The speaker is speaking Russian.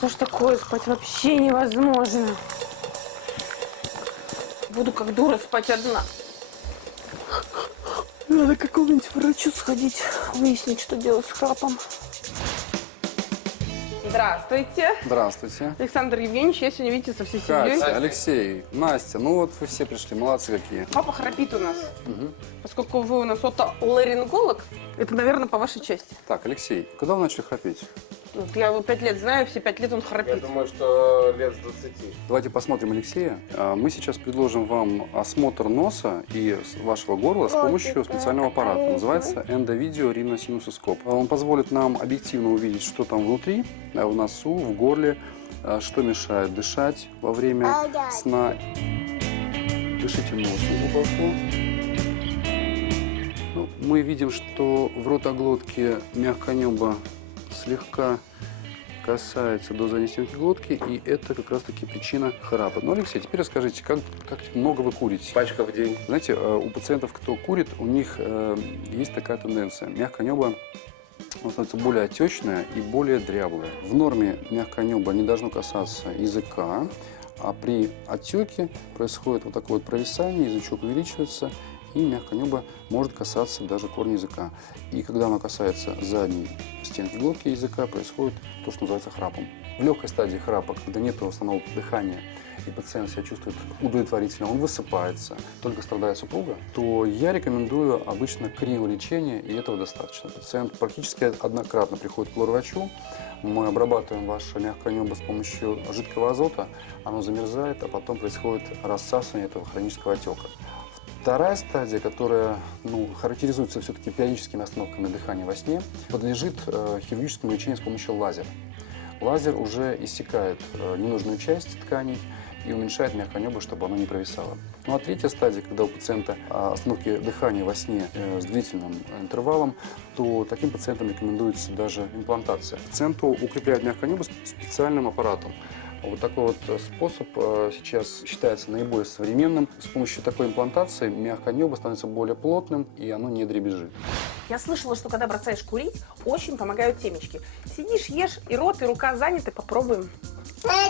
что ж такое, спать вообще невозможно. Буду как дура спать одна. Надо к какому-нибудь врачу сходить, выяснить, что делать с храпом. Здравствуйте. Здравствуйте. Александр Евгеньевич, я сегодня, видите, со всей семьей. Катя, Алексей, Настя, ну вот вы все пришли, молодцы какие. Папа храпит у нас. Поскольку вы у нас отоларинголог, это, наверное, по вашей части. Так, Алексей, когда вы начали храпеть? Вот я его 5 лет знаю, все 5 лет он Я храпит. думаю, что лет с 20. Давайте посмотрим Алексея. Мы сейчас предложим вам осмотр носа и вашего горла с помощью специального аппарата. Называется эндовидео-риносинусоскоп. Он позволит нам объективно увидеть, что там внутри, в носу, в горле, что мешает дышать во время сна. Дышите носом глубоко. Ну, мы видим, что в ротоглотке мягкое небо слегка касается до задней стенки глотки, и это как раз-таки причина храпа. Ну, Алексей, теперь расскажите, как много вы курите? Пачка в день. Знаете, у пациентов, кто курит, у них есть такая тенденция. Мягкое небо становится более отечное и более дряблое. В норме мягкое небо не должно касаться языка, а при отеке происходит вот такое вот провисание, язычок увеличивается, и мягкое небо может касаться даже корня языка. И когда оно касается задней стенки глотки языка, происходит то, что называется храпом. В легкой стадии храпа, когда нет основного дыхания, и пациент себя чувствует удовлетворительно, он высыпается, только страдает супруга, то я рекомендую обычно криолечение, и этого достаточно. Пациент практически однократно приходит к лор-врачу, мы обрабатываем ваше мягкое небо с помощью жидкого азота, оно замерзает, а потом происходит рассасывание этого хронического отека. Вторая стадия, которая характеризуется все-таки периодическими остановками дыхания во сне, подлежит хирургическому лечению с помощью лазера. Лазер уже иссякает ненужную часть тканей и уменьшает мягкое небо, чтобы оно не провисало. Ну а третья стадия, когда у пациента остановки дыхания во сне с длительным интервалом, то таким пациентам рекомендуется даже имплантация. Пациенту укрепляют мягкое небо специальным аппаратом. Вот такой вот способ сейчас считается наиболее современным. С помощью такой имплантации мягкое небо становится более плотным, и оно не дребезжит. Я слышала, что когда бросаешь курить, очень помогают темечки. Сидишь, ешь, и рот, и рука заняты, попробуем. Да.